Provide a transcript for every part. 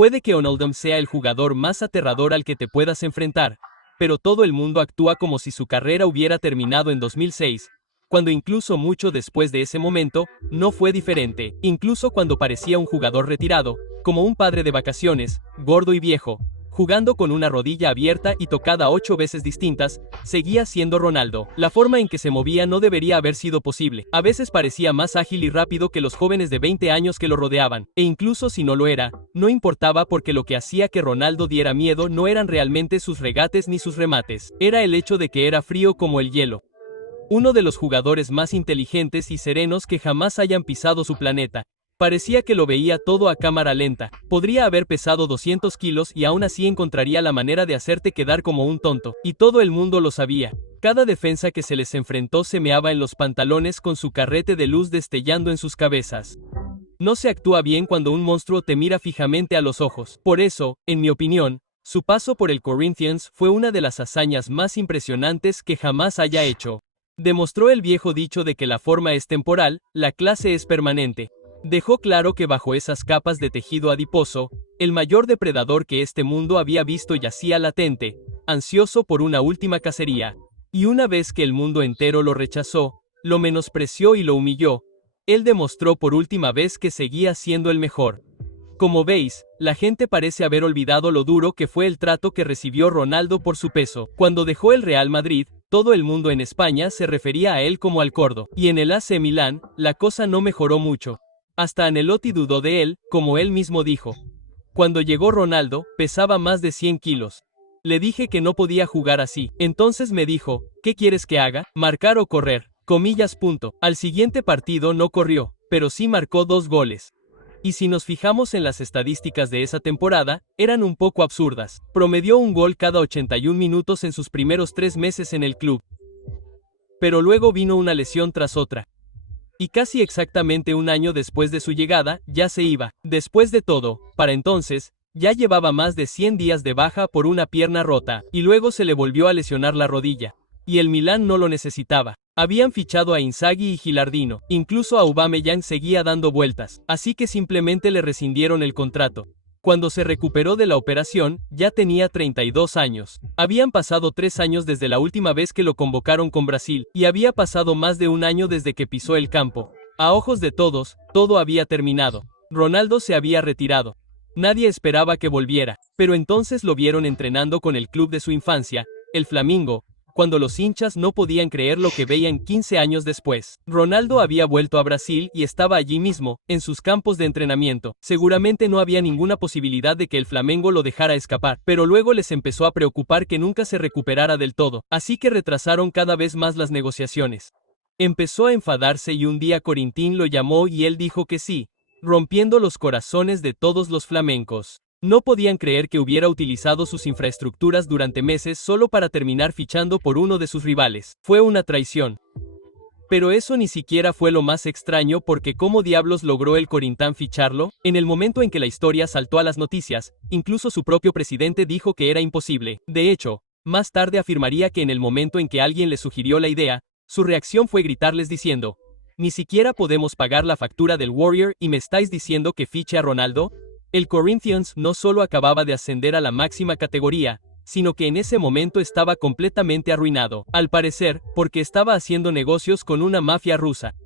Puede que Wijnaldum sea el jugador más aterrador al que te puedas enfrentar, pero todo el mundo actúa como si su carrera hubiera terminado en 2006, cuando incluso mucho después de ese momento, no fue diferente, incluso cuando parecía un jugador retirado, como un padre de vacaciones, gordo y viejo, jugando con una rodilla abierta y tocada 8 veces distintas, seguía siendo Ronaldo. La forma en que se movía no debería haber sido posible. A veces parecía más ágil y rápido que los jóvenes de 20 años que lo rodeaban, e incluso si no lo era, no importaba porque lo que hacía que Ronaldo diera miedo no eran realmente sus regates ni sus remates, era el hecho de que era frío como el hielo. Uno de los jugadores más inteligentes y serenos que jamás hayan pisado su planeta. Parecía que lo veía todo a cámara lenta. Podría haber pesado 200 kilos y aún así encontraría la manera de hacerte quedar como un tonto. Y todo el mundo lo sabía. Cada defensa que se les enfrentó se meaba en los pantalones con su carrete de luz destellando en sus cabezas. No se actúa bien cuando un monstruo te mira fijamente a los ojos. Por eso, en mi opinión, su paso por el Corinthians fue una de las hazañas más impresionantes que jamás haya hecho. Demostró el viejo dicho de que la forma es temporal, la clase es permanente. Dejó claro que bajo esas capas de tejido adiposo, el mayor depredador que este mundo había visto yacía latente, ansioso por una última cacería. Y una vez que el mundo entero lo rechazó, lo menospreció y lo humilló, él demostró por última vez que seguía siendo el mejor. Como veis, la gente parece haber olvidado lo duro que fue el trato que recibió Ronaldo por su peso. Cuando dejó el Real Madrid, todo el mundo en España se refería a él como al Cordo. Y en el AC Milán, la cosa no mejoró mucho. Hasta Ancelotti dudó de él, como él mismo dijo. Cuando llegó Ronaldo, pesaba más de 100 kilos. Le dije que no podía jugar así. Entonces me dijo, ¿qué quieres que haga? ¿Marcar o correr? Comillas. Al siguiente partido no corrió, pero sí marcó 2 goles. Y si nos fijamos en las estadísticas de esa temporada, eran un poco absurdas. Promedió un gol cada 81 minutos en sus primeros 3 meses en el club. Pero luego vino una lesión tras otra. Y casi exactamente un año después de su llegada, ya se iba. Después de todo, para entonces, ya llevaba más de 100 días de baja por una pierna rota, y luego se le volvió a lesionar la rodilla. Y el Milán no lo necesitaba. Habían fichado a Inzaghi y Gilardino, incluso a Aubameyang seguía dando vueltas, así que simplemente le rescindieron el contrato. Cuando se recuperó de la operación, ya tenía 32 años. Habían pasado 3 años desde la última vez que lo convocaron con Brasil, y había pasado más de un año desde que pisó el campo. A ojos de todos, todo había terminado. Ronaldo se había retirado. Nadie esperaba que volviera, pero entonces lo vieron entrenando con el club de su infancia, el Flamengo, cuando los hinchas no podían creer lo que veían 15 años después. Ronaldo había vuelto a Brasil y estaba allí mismo, en sus campos de entrenamiento. Seguramente no había ninguna posibilidad de que el Flamengo lo dejara escapar, pero luego les empezó a preocupar que nunca se recuperara del todo, así que retrasaron cada vez más las negociaciones. Empezó a enfadarse y un día Corintín lo llamó y él dijo que sí, rompiendo los corazones de todos los flamencos. No podían creer que hubiera utilizado sus infraestructuras durante meses solo para terminar fichando por uno de sus rivales. Fue una traición. Pero eso ni siquiera fue lo más extraño porque ¿cómo diablos logró el Corinthians ficharlo? En el momento en que la historia saltó a las noticias, incluso su propio presidente dijo que era imposible. De hecho, más tarde afirmaría que en el momento en que alguien le sugirió la idea, su reacción fue gritarles diciendo, «Ni siquiera podemos pagar la factura del Warrior y me estáis diciendo que fiche a Ronaldo». El Corinthians no solo acababa de ascender a la máxima categoría, sino que en ese momento estaba completamente arruinado, al parecer, porque estaba haciendo negocios con una mafia rusa.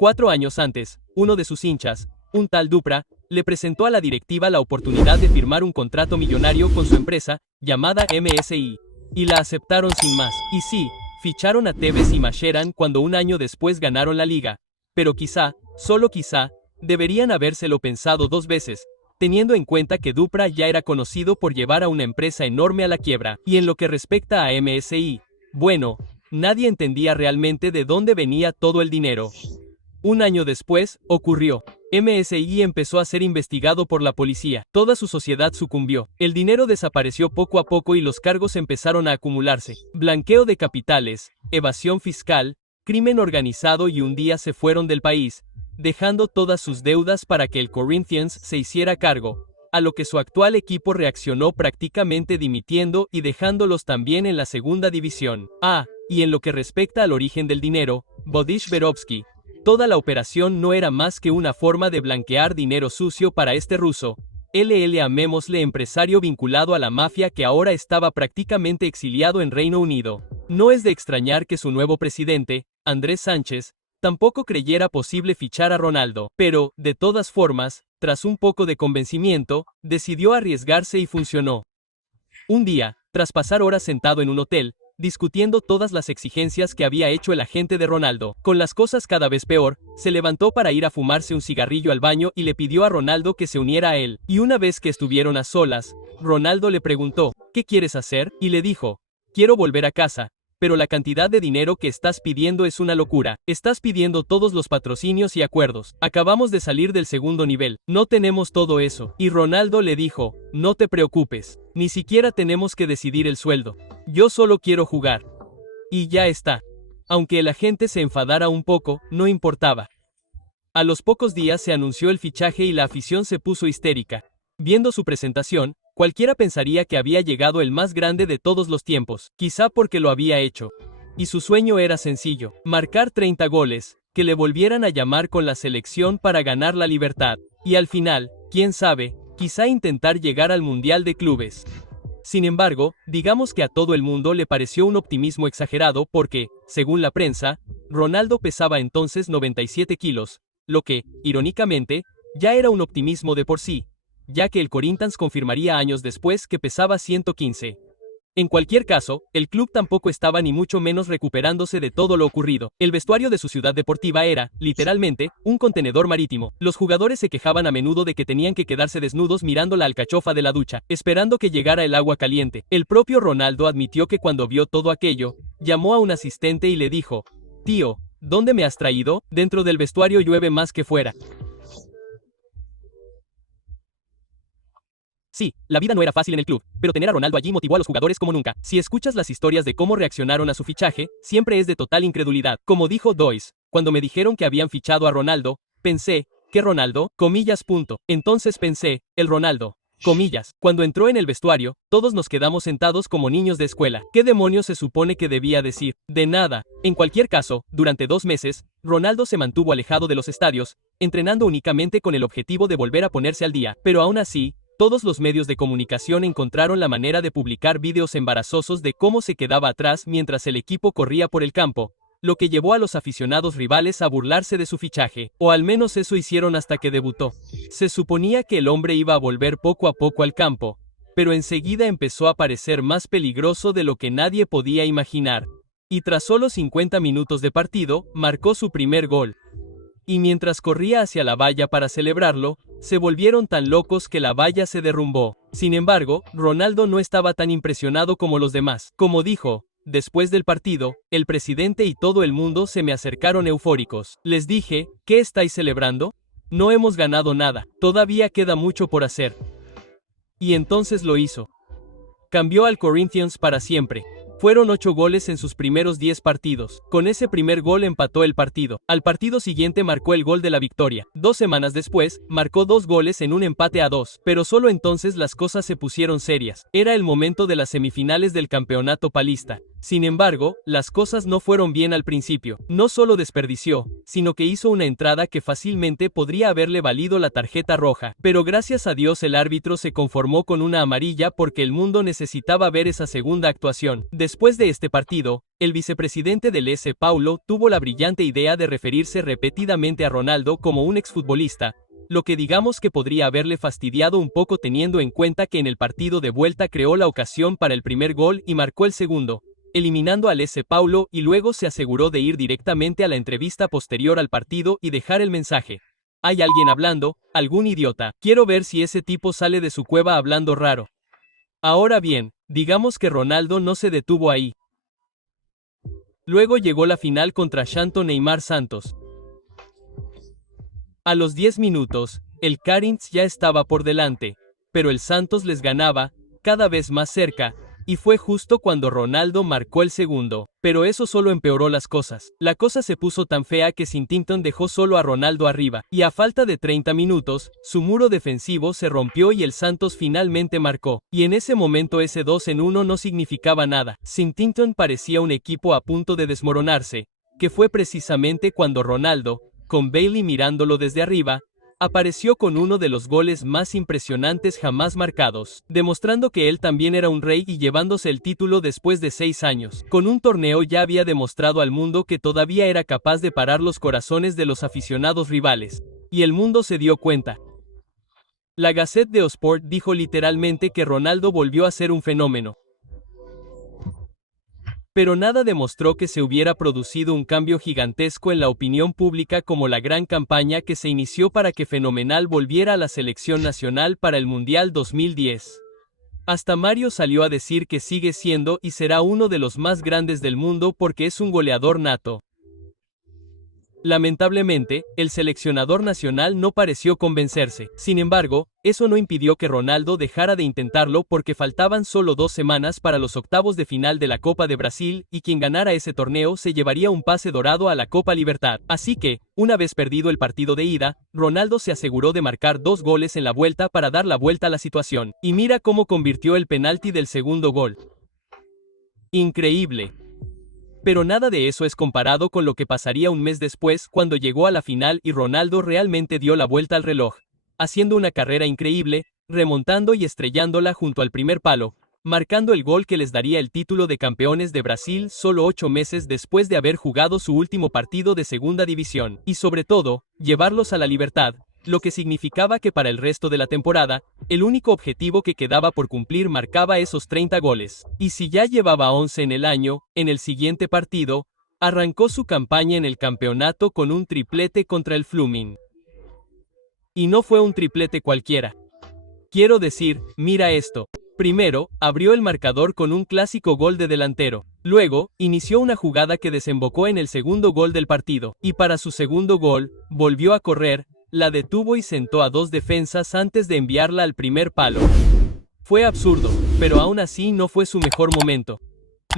4 años antes, uno de sus hinchas, un tal Dupra, le presentó a la directiva la oportunidad de firmar un contrato millonario con su empresa, llamada MSI, y la aceptaron sin más. Y sí, ficharon a Tevez y Mascherano cuando un año después ganaron la liga, pero quizá, solo quizá, deberían habérselo pensado 2 veces, teniendo en cuenta que Dupra ya era conocido por llevar a una empresa enorme a la quiebra. Y en lo que respecta a MSI, bueno, nadie entendía realmente de dónde venía todo el dinero. Un año después, ocurrió. MSI empezó a ser investigado por la policía. Toda su sociedad sucumbió. El dinero desapareció poco a poco y los cargos empezaron a acumularse. Blanqueo de capitales, evasión fiscal, crimen organizado y un día se fueron del país, dejando todas sus deudas para que el Corinthians se hiciera cargo, a lo que su actual equipo reaccionó prácticamente dimitiendo y dejándolos también en la segunda división. Y en lo que respecta al origen del dinero, Bodish Berovsky, toda la operación no era más que una forma de blanquear dinero sucio para este ruso, llamémosle empresario vinculado a la mafia que ahora estaba prácticamente exiliado en Reino Unido. No es de extrañar que su nuevo presidente, Andrés Sánchez, tampoco creyera posible fichar a Ronaldo, pero, de todas formas, tras un poco de convencimiento, decidió arriesgarse y funcionó. Un día, tras pasar horas sentado en un hotel, discutiendo todas las exigencias que había hecho el agente de Ronaldo, con las cosas cada vez peor, se levantó para ir a fumarse un cigarrillo al baño y le pidió a Ronaldo que se uniera a él. Y una vez que estuvieron a solas, Ronaldo le preguntó, ¿qué quieres hacer? Y le dijo, quiero volver a casa. Pero la cantidad de dinero que estás pidiendo es una locura. Estás pidiendo todos los patrocinios y acuerdos. Acabamos de salir del segundo nivel. No tenemos todo eso. Y Ronaldo le dijo, no te preocupes. Ni siquiera tenemos que decidir el sueldo. Yo solo quiero jugar. Y ya está. Aunque el agente se enfadara un poco, no importaba. A los pocos días se anunció el fichaje y la afición se puso histérica. Viendo su presentación, cualquiera pensaría que había llegado el más grande de todos los tiempos, quizá porque lo había hecho. Y su sueño era sencillo, marcar 30 goles, que le volvieran a llamar con la selección para ganar la libertad. Y al final, quién sabe, quizá intentar llegar al Mundial de Clubes. Sin embargo, digamos que a todo el mundo le pareció un optimismo exagerado porque, según la prensa, Ronaldo pesaba entonces 97 kilos, lo que, irónicamente, ya era un optimismo de por sí, ya que el Corinthians confirmaría años después que pesaba 115. En cualquier caso, el club tampoco estaba ni mucho menos recuperándose de todo lo ocurrido. El vestuario de su ciudad deportiva era, literalmente, un contenedor marítimo. Los jugadores se quejaban a menudo de que tenían que quedarse desnudos mirando la alcachofa de la ducha, esperando que llegara el agua caliente. El propio Ronaldo admitió que cuando vio todo aquello, llamó a un asistente y le dijo, «Tío, ¿dónde me has traído? Dentro del vestuario llueve más que fuera». Sí, la vida no era fácil en el club, pero tener a Ronaldo allí motivó a los jugadores como nunca. Si escuchas las historias de cómo reaccionaron a su fichaje, siempre es de total incredulidad. Como dijo Dois, cuando me dijeron que habían fichado a Ronaldo, pensé, ¿qué Ronaldo? Comillas. Entonces pensé, el Ronaldo. Comillas. Cuando entró en el vestuario, todos nos quedamos sentados como niños de escuela. ¿Qué demonios se supone que debía decir? De nada. En cualquier caso, durante 2 meses, Ronaldo se mantuvo alejado de los estadios, entrenando únicamente con el objetivo de volver a ponerse al día. Pero aún así, todos los medios de comunicación encontraron la manera de publicar vídeos embarazosos de cómo se quedaba atrás mientras el equipo corría por el campo, lo que llevó a los aficionados rivales a burlarse de su fichaje, o al menos eso hicieron hasta que debutó. Se suponía que el hombre iba a volver poco a poco al campo, pero enseguida empezó a parecer más peligroso de lo que nadie podía imaginar. Y tras solo 50 minutos de partido, marcó su primer gol. Y mientras corría hacia la valla para celebrarlo, se volvieron tan locos que la valla se derrumbó. Sin embargo, Ronaldo no estaba tan impresionado como los demás. Como dijo, después del partido, el presidente y todo el mundo se me acercaron eufóricos. Les dije, ¿qué estáis celebrando? No hemos ganado nada, todavía queda mucho por hacer. Y entonces lo hizo. Cambió al Corinthians para siempre. Fueron 8 goles en sus primeros 10 partidos. Con ese primer gol empató el partido. Al partido siguiente marcó el gol de la victoria. 2 semanas después, marcó 2 goles en un empate a 2. Pero solo entonces las cosas se pusieron serias. Era el momento de las semifinales del campeonato palista. Sin embargo, las cosas no fueron bien al principio. No solo desperdició, sino que hizo una entrada que fácilmente podría haberle valido la tarjeta roja. Pero gracias a Dios el árbitro se conformó con una amarilla porque el mundo necesitaba ver esa segunda actuación. Después de este partido, el vicepresidente del S. Paulo tuvo la brillante idea de referirse repetidamente a Ronaldo como un exfutbolista, lo que digamos que podría haberle fastidiado un poco teniendo en cuenta que en el partido de vuelta creó la ocasión para el primer gol y marcó el segundo, eliminando al S. Paulo, y luego se aseguró de ir directamente a la entrevista posterior al partido y dejar el mensaje. ¿Hay alguien hablando? ¿Algún idiota? Quiero ver si ese tipo sale de su cueva hablando raro. Ahora bien, digamos que Ronaldo no se detuvo ahí. Luego llegó la final contra Santo Neymar Santos. A los 10 minutos, el Corinthians ya estaba por delante, pero el Santos les ganaba, cada vez más cerca, y fue justo cuando Ronaldo marcó el segundo. Pero eso solo empeoró las cosas. La cosa se puso tan fea que Sintinton dejó solo a Ronaldo arriba, y a falta de 30 minutos, su muro defensivo se rompió y el Santos finalmente marcó. Y en ese momento ese 2-1 no significaba nada. Sintinton parecía un equipo a punto de desmoronarse, que fue precisamente cuando Ronaldo, con Bailey mirándolo desde arriba, apareció con uno de los goles más impresionantes jamás marcados, demostrando que él también era un rey y llevándose el título después de 6 años. Con un torneo ya había demostrado al mundo que todavía era capaz de parar los corazones de los aficionados rivales. Y el mundo se dio cuenta. La Gazette dello Sport dijo literalmente que Ronaldo volvió a ser un fenómeno. Pero nada demostró que se hubiera producido un cambio gigantesco en la opinión pública como la gran campaña que se inició para que Fenomenal volviera a la selección nacional para el Mundial 2010. Hasta Mario salió a decir que sigue siendo y será uno de los más grandes del mundo porque es un goleador nato. Lamentablemente, el seleccionador nacional no pareció convencerse. Sin embargo, eso no impidió que Ronaldo dejara de intentarlo porque faltaban solo 2 semanas para los octavos de final de la Copa de Brasil y quien ganara ese torneo se llevaría un pase dorado a la Copa Libertad. Así que, una vez perdido el partido de ida, Ronaldo se aseguró de marcar 2 goles en la vuelta para dar la vuelta a la situación. Y mira cómo convirtió el penalti del segundo gol. Increíble. Pero nada de eso es comparado con lo que pasaría un mes después cuando llegó a la final y Ronaldo realmente dio la vuelta al reloj, haciendo una carrera increíble, remontando y estrellándola junto al primer palo, marcando el gol que les daría el título de campeones de Brasil solo 8 meses después de haber jugado su último partido de segunda división, y sobre todo, llevarlos a la libertad, lo que significaba que para el resto de la temporada, el único objetivo que quedaba por cumplir marcaba esos 30 goles. Y si ya llevaba 11 en el año, en el siguiente partido, arrancó su campaña en el campeonato con un triplete contra el Flumin. Y no fue un triplete cualquiera. Quiero decir, mira esto. Primero, abrió el marcador con un clásico gol de delantero. Luego, inició una jugada que desembocó en el segundo gol del partido. Y para su segundo gol, volvió a correr, la detuvo y sentó a 2 defensas antes de enviarla al primer palo. Fue absurdo, pero aún así no fue su mejor momento.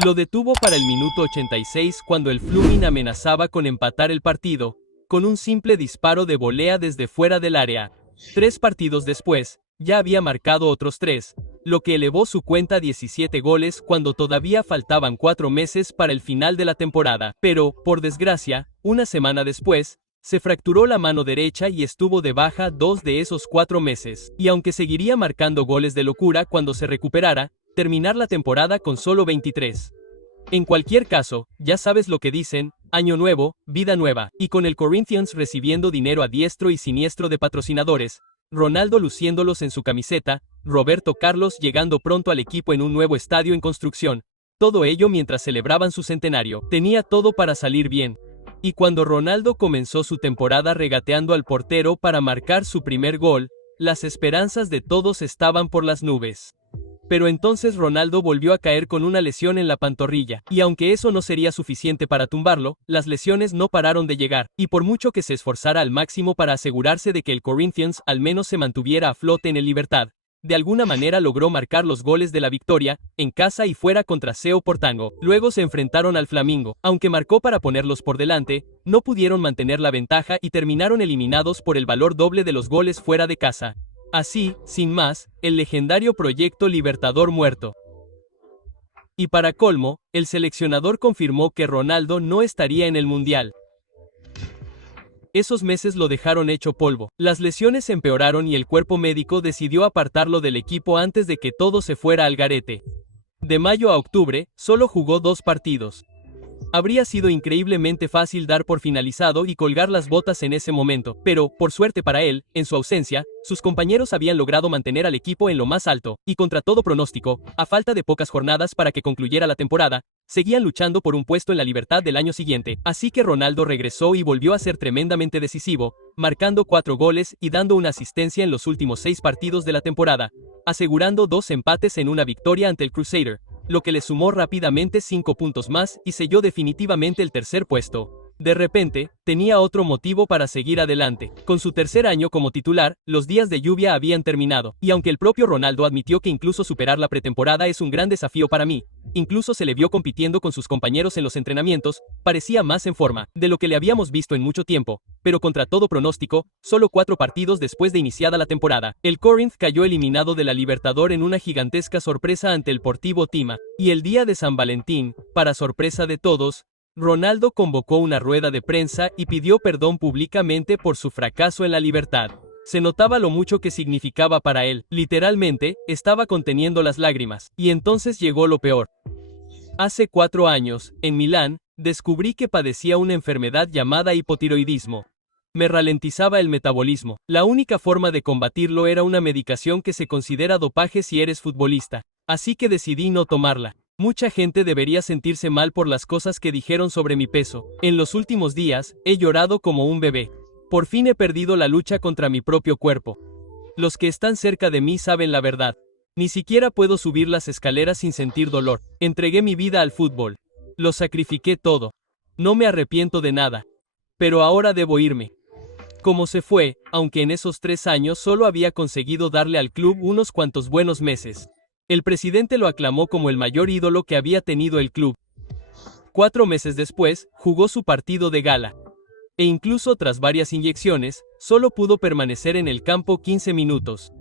Lo detuvo para el minuto 86 cuando el Flumin amenazaba con empatar el partido, con un simple disparo de volea desde fuera del área. 3 partidos después, ya había marcado otros 3, lo que elevó su cuenta a 17 goles cuando todavía faltaban 4 meses para el final de la temporada. Pero, por desgracia, una semana después, se fracturó la mano derecha y estuvo de baja 2 de esos 4 meses. Y aunque seguiría marcando goles de locura cuando se recuperara, terminar la temporada con solo 23. En cualquier caso, ya sabes lo que dicen, año nuevo, vida nueva. Y con el Corinthians recibiendo dinero a diestro y siniestro de patrocinadores, Ronaldo luciéndolos en su camiseta, Roberto Carlos llegando pronto al equipo en un nuevo estadio en construcción. Todo ello mientras celebraban su centenario. Tenía todo para salir bien. Y cuando Ronaldo comenzó su temporada regateando al portero para marcar su primer gol, las esperanzas de todos estaban por las nubes. Pero entonces Ronaldo volvió a caer con una lesión en la pantorrilla, y aunque eso no sería suficiente para tumbarlo, las lesiones no pararon de llegar, y por mucho que se esforzara al máximo para asegurarse de que el Corinthians al menos se mantuviera a flote en el Libertad, de alguna manera logró marcar los goles de la victoria, en casa y fuera contra Cerro Porteño. Luego se enfrentaron al Flamengo. Aunque marcó para ponerlos por delante, no pudieron mantener la ventaja y terminaron eliminados por el valor doble de los goles fuera de casa. Así, sin más, el legendario proyecto Libertador muerto. Y para colmo, el seleccionador confirmó que Ronaldo no estaría en el Mundial. Esos meses lo dejaron hecho polvo. Las lesiones empeoraron y el cuerpo médico decidió apartarlo del equipo antes de que todo se fuera al garete. De mayo a octubre, solo jugó 2 partidos. Habría sido increíblemente fácil dar por finalizado y colgar las botas en ese momento, pero, por suerte para él, en su ausencia, sus compañeros habían logrado mantener al equipo en lo más alto, y contra todo pronóstico, a falta de pocas jornadas para que concluyera la temporada, seguían luchando por un puesto en la Libertad del año siguiente. Así que Ronaldo regresó y volvió a ser tremendamente decisivo, marcando 4 goles y dando una asistencia en los últimos 6 partidos de la temporada, asegurando 2 empates en una victoria ante el Crusader, lo que le sumó rápidamente 5 puntos más y selló definitivamente el tercer puesto. De repente, tenía otro motivo para seguir adelante. Con su tercer año como titular, los días de lluvia habían terminado, y aunque el propio Ronaldo admitió que incluso superar la pretemporada es un gran desafío para mí, incluso se le vio compitiendo con sus compañeros en los entrenamientos, parecía más en forma de lo que le habíamos visto en mucho tiempo, pero contra todo pronóstico, solo 4 partidos después de iniciada la temporada, el Corinth cayó eliminado de la Libertador en una gigantesca sorpresa ante el Sportivo Tima, y el día de San Valentín, para sorpresa de todos, Ronaldo convocó una rueda de prensa y pidió perdón públicamente por su fracaso en la Libertad. Se notaba lo mucho que significaba para él. Literalmente, estaba conteniendo las lágrimas. Y entonces llegó lo peor. Hace 4 años, en Milán, descubrí que padecía una enfermedad llamada hipotiroidismo. Me ralentizaba el metabolismo. La única forma de combatirlo era una medicación que se considera dopaje si eres futbolista. Así que decidí no tomarla. Mucha gente debería sentirse mal por las cosas que dijeron sobre mi peso. En los últimos días, he llorado como un bebé. Por fin he perdido la lucha contra mi propio cuerpo. Los que están cerca de mí saben la verdad. Ni siquiera puedo subir las escaleras sin sentir dolor. Entregué mi vida al fútbol. Lo sacrifiqué todo. No me arrepiento de nada. Pero ahora debo irme. Como se fue, aunque en esos 3 años solo había conseguido darle al club unos cuantos buenos meses. El presidente lo aclamó como el mayor ídolo que había tenido el club. 4 meses después, jugó su partido de gala. E incluso tras varias inyecciones, solo pudo permanecer en el campo 15 minutos.